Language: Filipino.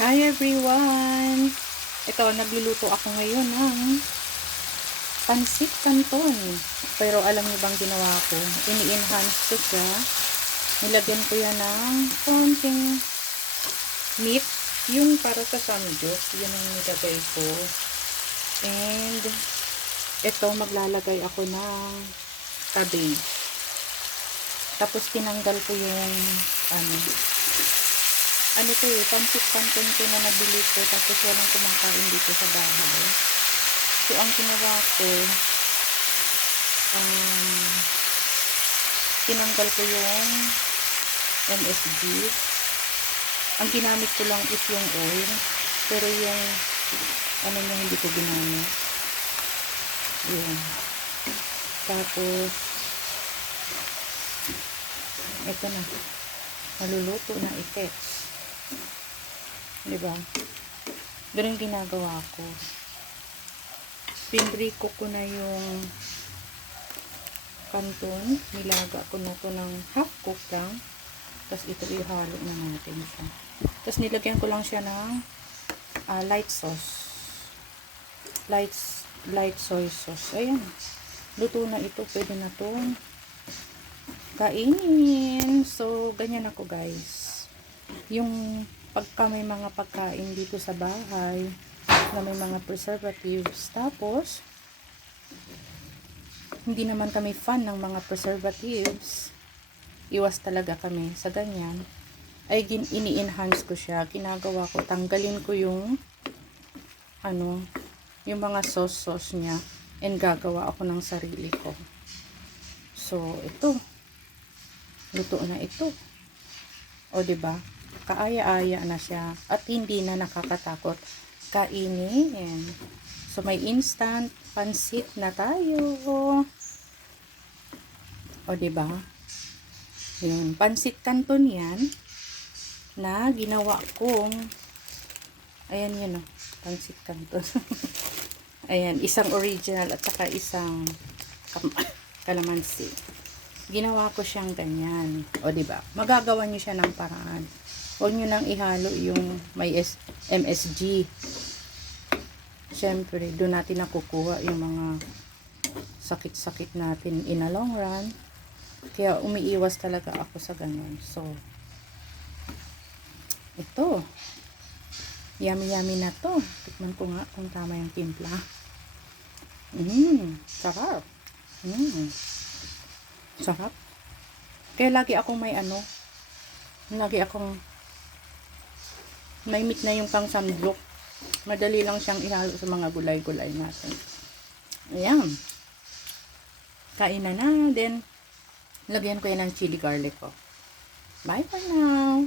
Hi everyone! Ito, nagluluto ako ngayon ng pansit canton. Pero alam niyo bang ginawa ko? Ini-enhance ko siya. Nilagyan ko yan ng konting meat. Yung para sa samgyup. Yun ang nilagay ko. And ito, maglalagay ako ng cabbage. Tapos tinanggal ko yung ano to pansit canton ko na nabili ko tapos walang kumakain dito sa bahay. So ang ginawa ko, tinanggal ko yung MSG. Ang ginamit ko lang is yung oil, pero yung ano niya hindi ko ginamit. Yun. Tapos ito na, maluluto na i-fetch. Diba? Ganun ginagawa ko. Pinriko ko na yung canton. Nilaga ko na to ng half cook lang. Tapos ito ihalo na natin siya. Tapos nilagyan ko lang siya ng light sauce. Light soy sauce. Ayan. Luto na ito. Pwede na to kainin. So, ganyan ako guys. Yung pagka may mga pagkain dito sa bahay na may mga preservatives, tapos hindi naman kami fan ng mga preservatives, iwas talaga kami sa ganyan, ay ini-enhance ko siya. Ginagawa ko, tanggalin ko yung yung mga sauce niya and gagawa ako ng sarili ko. So ito, luto na ito. O diba? Kaaya-aya na siya at hindi na nakakatakot kainin. So may instant pansit na tayo. O diba? Yung pansit canton yan na ginawa kong, ayan yun o, pansit canton. Ayan, isang original at saka isang kalamansi. Ginawa ko siyang ganyan. O diba? Magagawa niyo siya ng paraan. Huwag nyo nang ihalo yung may MSG. Siyempre, doon natin nakukuha yung mga sakit-sakit natin in a long run. Kaya umiiwas talaga ako sa ganun. So, ito. Yummy-yummy na to. Tikman ko nga kung tama yung timpla. Sarap. Sarap. Kaya lagi akong may meat na yung pang samgyup. Madali lang siyang ihalo sa mga gulay-gulay natin. Ayan. Kain na. Then, lagyan ko yan ng chili garlic ko. Bye for now.